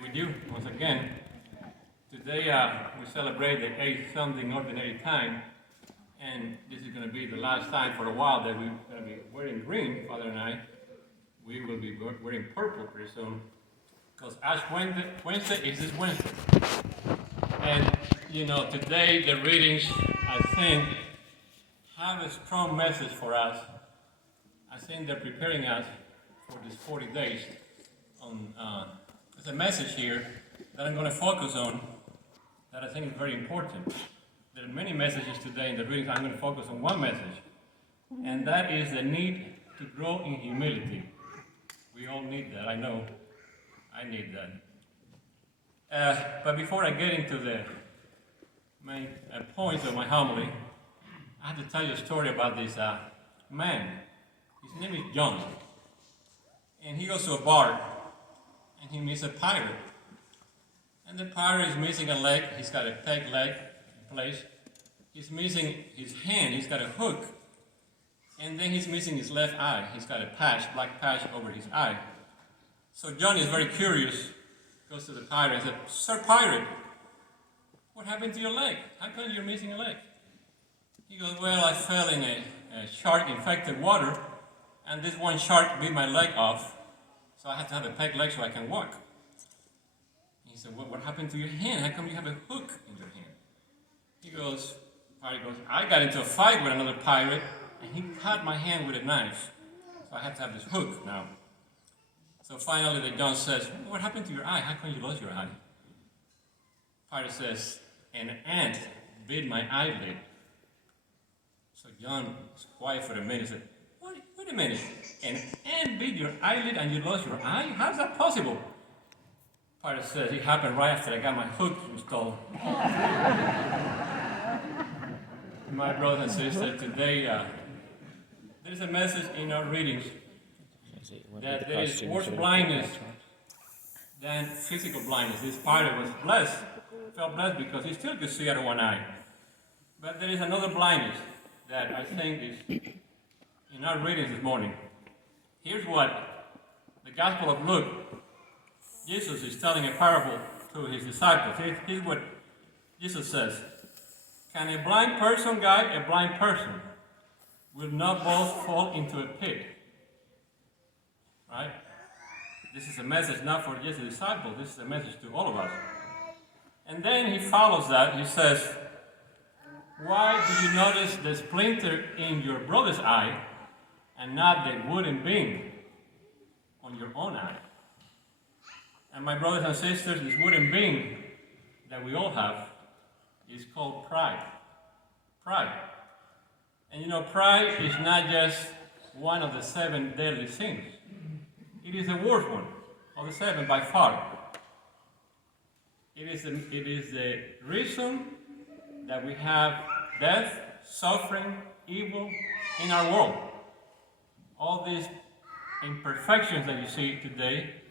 With you once again. Today we celebrate the 8th something ordinary time, and this is going to be the last time for a while that we're going to be wearing green, Father and I. We will be wearing purple pretty soon, because Ash Wednesday is this Wednesday. And today the readings, I think, have a strong message for us. I think they're preparing us for these 40 days on. There's a message here that I'm going to focus on that I think is very important. There are many messages today in the readings. I'm going to focus on one message, and that is the need to grow in humility. We all need that. I know I need that. But before I get into the main points of my homily, I have to tell you a story about this man. His name is John, and he goes to a bar, and he meets a pirate. And the pirate is missing a leg. He's got a peg leg in place. He's missing his hand. He's got a hook. And then he's missing his left eye. He's got a patch, black patch over his eye. So John is very curious, goes to the pirate and says, "Sir pirate, what happened to your leg? How come you're missing a leg?" He goes, "Well, I fell in a shark-infected water, and this one shark bit my leg off. So I have to have a peg leg so I can walk." He said, "What happened to your hand? How come you have a hook in your hand?" Pirate goes, "I got into a fight with another pirate, and he cut my hand with a knife. So I have to have this hook now." So finally the John says, "What happened to your eye? How come you lost your eye?" Pirate says, "An ant bit my eyelid." So John is quiet for a minute and said, Wait a minute, an ant bit your eyelid and you lost your eye? How's that possible?" Pirate says, "It happened right after I got my hook installed." My brothers and sisters, today there's a message in our readings that there is worse blindness than physical blindness. This pirate felt blessed because he still could see out of one eye. But there is another blindness that I think is in our readings this morning. Here's what the Gospel of Luke, Jesus is telling a parable to his disciples. Here's what Jesus says. "Can a blind person guide a blind person? Will not both fall into a pit?" Right? This is a message not for just the disciples. This is a message to all of us. And then he follows that. He says, "Why do you notice the splinter in your brother's eye and not the wooden beam on your own eye?" And my brothers and sisters, this wooden beam that we all have is called pride. Pride. And pride is not just one of the 7 deadly sins. It is the worst one of the 7 by far. It is the reason that we have death, suffering, evil in our world. All these imperfections that you see today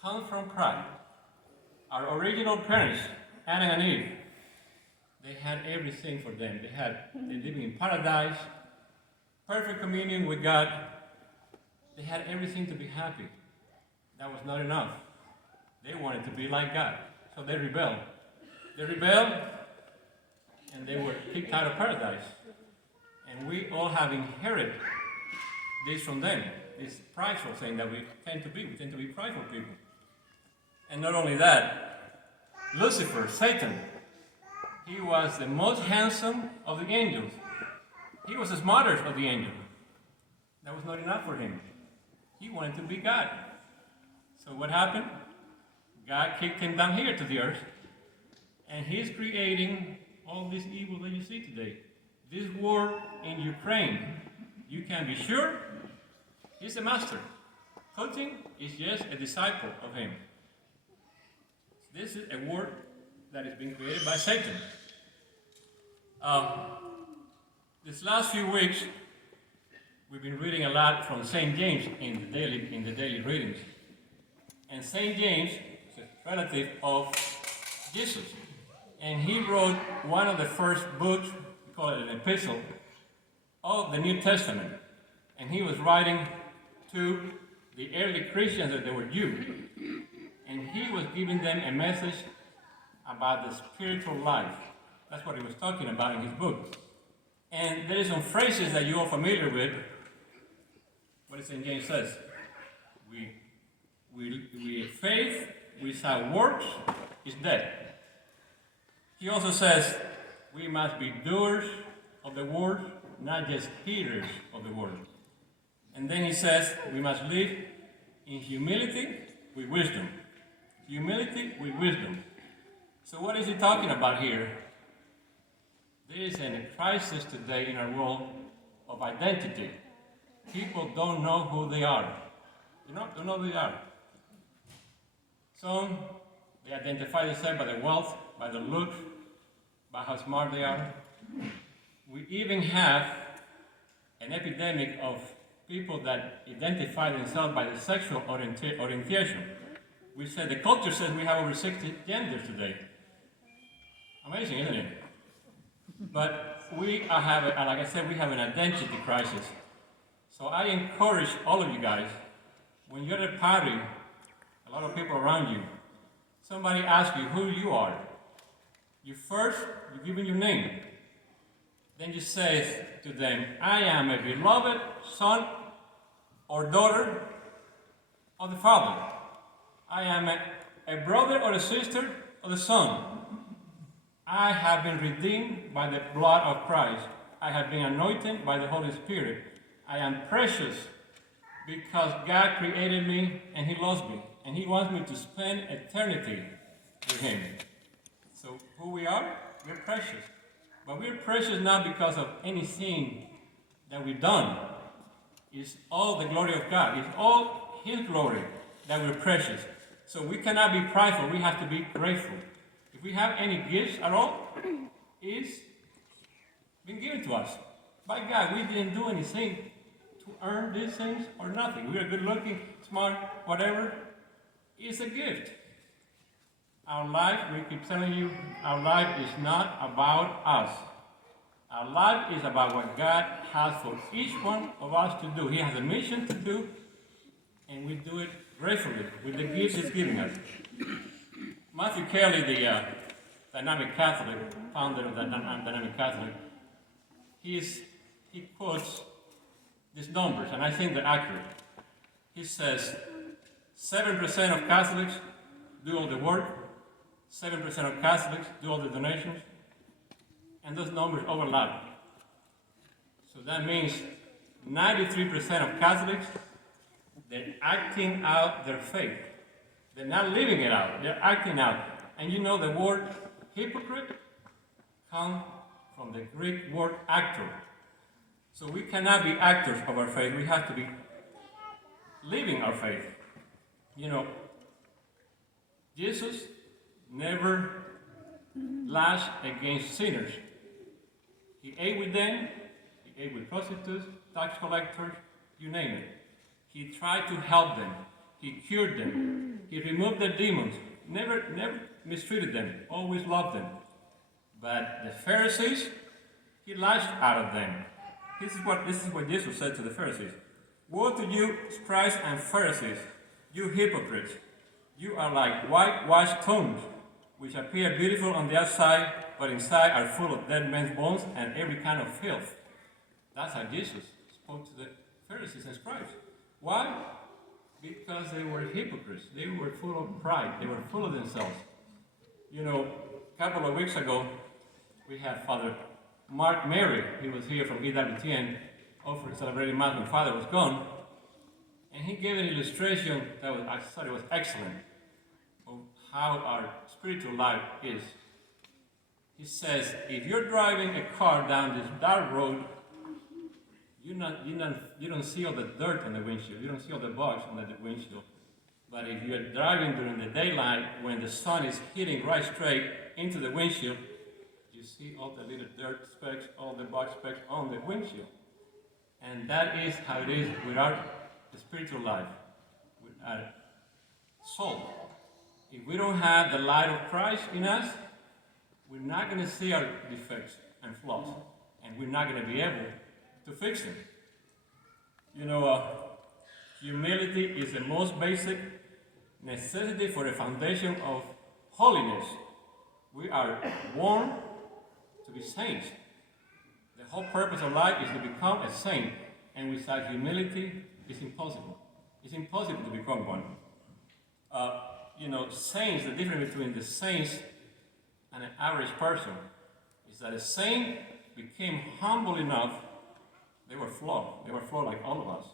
come from pride. Our original parents, Adam and Eve, they had everything for them. They living in paradise, perfect communion with God. They had everything to be happy. That was not enough. They wanted to be like God. So they rebelled. They rebelled, and they were kicked out of paradise. And we all have inherited this from them, this prideful thing that we tend to be. We tend to be prideful people. And not only that, Lucifer, Satan, he was the most handsome of the angels. He was the smartest of the angels. That was not enough for him. He wanted to be God. So what happened? God kicked him down here to the earth, and he's creating all this evil that you see today. This war in Ukraine, you can be sure he's the master. Putin is just a disciple of him. This is a war that is being created by Satan. This last few weeks, we've been reading a lot from St. James in the daily readings. And St. James is a relative of Jesus. And he wrote one of the first books, we call it an epistle, of the New Testament. And he was writing to the early Christians that they were Jews. And he was giving them a message about the spiritual life. That's what he was talking about in his book. And there are some phrases that you're familiar with. What St. James says, faith without works is dead. He also says we must be doers of the word, not just hearers of the word. And then he says we must live in humility with wisdom. Humility with wisdom. So what is he talking about here? There is a crisis today in our world of identity. People don't know who they are. Don't know who they are. Some, they identify themselves by the wealth, by the looks, by how smart they are. We even have an epidemic of people that identify themselves by the sexual orientation. We said the culture says we have over 60 genders today. Amazing, isn't it? But we have, like I said, we have an identity crisis. So I encourage all of you guys, when you're at a party, a lot of people around you, somebody asks you who you are. You give them your name. Then you say to them, I am a beloved son or daughter of the Father. I am a brother or a sister of the Son. I have been redeemed by the blood of Christ. I have been anointed by the Holy Spirit. I am precious because God created me and He loves me. And He wants me to spend eternity with Him. So who we are? We're precious. But we're precious not because of anything that we've done. It's all the glory of God. It's all His glory that we're precious. So we cannot be prideful. We have to be grateful. If we have any gifts at all, it's been given to us by God. We didn't do anything to earn these things or nothing. We're good looking, smart, whatever. It's a gift. Our life, we keep telling you, our life is not about us. Our life is about what God has for each one of us to do. He has a mission to do, and we do it gratefully with the gifts He's giving us. Matthew Kelly, the Dynamic Catholic, founder of the Dynamic Catholic, he quotes these numbers, and I think they're accurate. He says 7% of Catholics do all the work, 7% of Catholics do all the donations, and those numbers overlap. So that means 93% of Catholics, they're acting out their faith. They're not living it out, they're acting out. And you know the word hypocrite comes from the Greek word actor. So we cannot be actors of our faith, we have to be living our faith. You know, Jesus never lashed against sinners. He ate with them, he ate with prostitutes, tax collectors, you name it. He tried to help them. He cured them. He removed their demons. Never mistreated them. Always loved them. But the Pharisees, He lashed out of them. This is what Jesus said to the Pharisees. Woe to you, scribes and Pharisees, you hypocrites! You are like whitewashed tombs, which appear beautiful on the outside, but inside are full of dead men's bones and every kind of filth. That's how Jesus spoke to the Pharisees and scribes. Why? Because they were hypocrites. They were full of pride. They were full of themselves. You know, a couple of weeks ago, we had Father Mark Mary. He was here from EWTN, offering celebrating Mass when Father was gone. And he gave an illustration that I thought it was excellent of how our spiritual life is. He says, if you're driving a car down this dark road, you don't see all the dirt on the windshield. You don't see all the bugs on the windshield. But if you're driving during the daylight, when the sun is hitting right straight into the windshield, you see all the little dirt specks, all the bug specks on the windshield. And that is how it is with our spiritual life, with our soul. If we don't have the light of Christ in us, we're not going to see our defects and flaws, and we're not going to be able to fix them. You know, humility is the most basic necessity for a foundation of holiness. We are born to be saints. The whole purpose of life is to become a saint, and without humility, it's impossible. It's impossible to become one. Saints, the difference between the saints and an average person is that a saint became humble enough. They were flawed. They were flawed like all of us.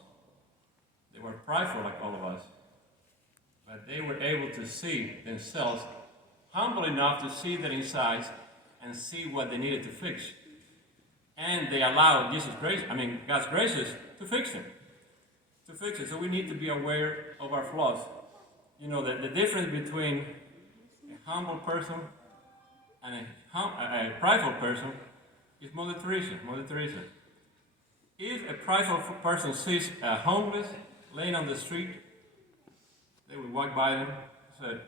They were prideful like all of us. But they were able to see themselves humble enough to see their insides and see what they needed to fix. And they allowed God's graces to fix them. To fix it. So we need to be aware of our flaws. The difference between a humble person and a prideful person is Mother Teresa. Mother Teresa. If a prideful person sees a homeless laying on the street, they would walk by them and say,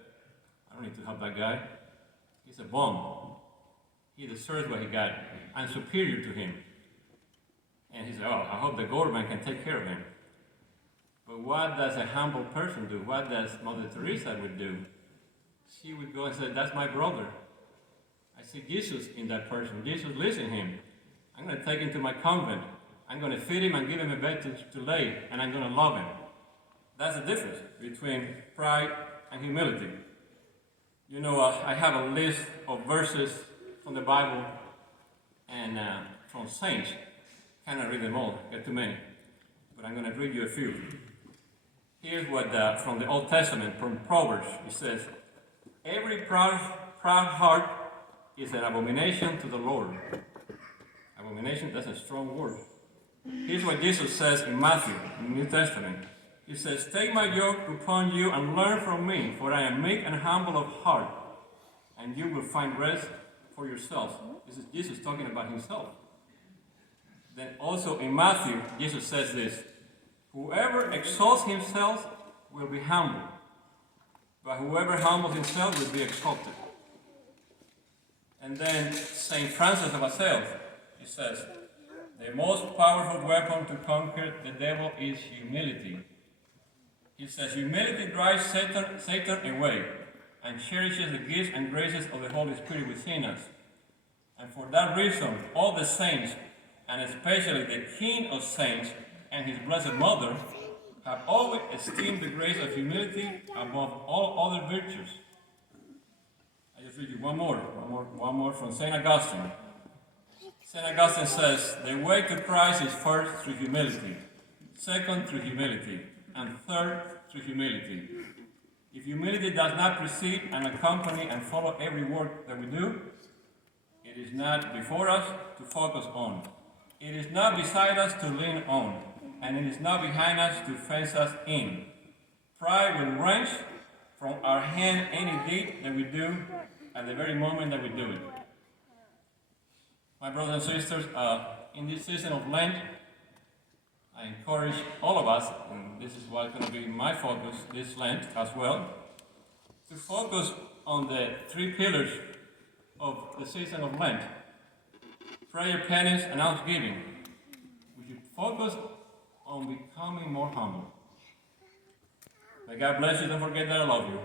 I don't need to help that guy. He's a bum. He deserves what he got. I'm superior to him. And he said, I hope the government can take care of him. But what does a humble person do? What does Mother Teresa would do? She would go and say, that's my brother. I see Jesus in that person. Jesus lives in him. I'm going to take him to my convent. I'm going to feed him and give him a bed to lay, and I'm going to love him. That's the difference between pride and humility. I have a list of verses from the Bible and from saints. Cannot read them all, get too many. But I'm going to read you a few. Here's what from the Old Testament, from Proverbs, it says, every proud heart is an abomination to the Lord. Abomination, that's a strong word. Here's what Jesus says in Matthew, in the New Testament. He says, take my yoke upon you and learn from me, for I am meek and humble of heart, and you will find rest for yourselves. This is Jesus talking about himself. Then also in Matthew, Jesus says this, whoever exalts himself will be humbled, but whoever humbles himself will be exalted. And then St. Francis of Assisi, he says, the most powerful weapon to conquer the devil is humility. He says, humility drives Satan away and cherishes the gifts and graces of the Holy Spirit within us. And for that reason, all the saints, and especially the King of Saints and his Blessed Mother, have always esteemed the grace of humility above all other virtues. I just read you one more from St. Augustine. St. Augustine says, the way to Christ is first through humility, second through humility, and third through humility. If humility does not precede and accompany and follow every work that we do, it is not before us to focus on. It is not beside us to lean on, and it is not behind us to fence us in. Pride will wrench from our hand any deed that we do at the very moment that we do it. My brothers and sisters, in this season of Lent, I encourage all of us, and this is what's going to be my focus this Lent as well, to focus on the three pillars of the season of Lent: prayer, penance, and almsgiving. We should focus on becoming more humble. May God bless you. Don't forget that I love you.